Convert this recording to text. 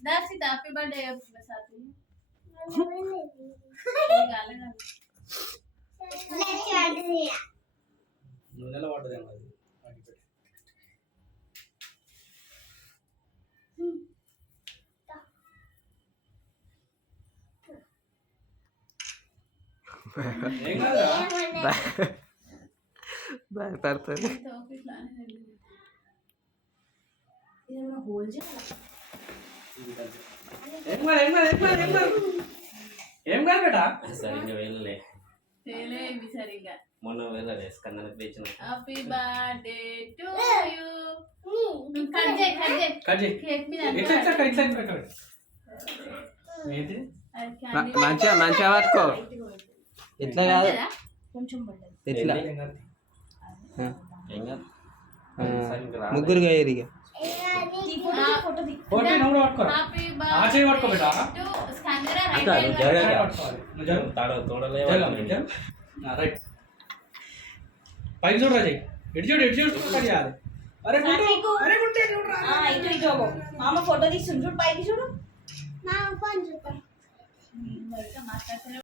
దర్శిత happy birthday సాతి నూనెలో పడ్డదేమో అది ఏం కాదురా భయపడుతుంది. ఏం కాదు బేటా సరిగ్గా వెళ్ళలే తెలియదు సరిగ్గా మొన్న వెళ్ళలే స్కందనకు తెచ్చిన happy birthday to you cut చేయి కట్ చేయి కేక్ మీద ఇట్లా ఇట్లా ఇట్లా ఇట్లా ఏంటి మంచిగా మంచిగా పట్టుకో. ఇట్లా కాదు కొంచెం పడ్డది ఇట్లా ఏం కాదు ముగ్గురు పోయేది ఇక. ఫోటో నువ్వు పట్టుకో హ్యాపీ ఆ చేయి పట్టుకో బేటా టు స్కందర అంతా నువ్వు జరగ పట్టుకోవాలి నువ్వు జరుగు తోడలే రైట్ పైకి చూడు రాజయ్ ఎటు చూడు కట్ చేయాలి అరే గుండు అరే గుండు చూడరా ఇటు ఇటు మామ ఫోటో తీస్తుంది చూడు పైకి చూడు మాట్లాడుతూనే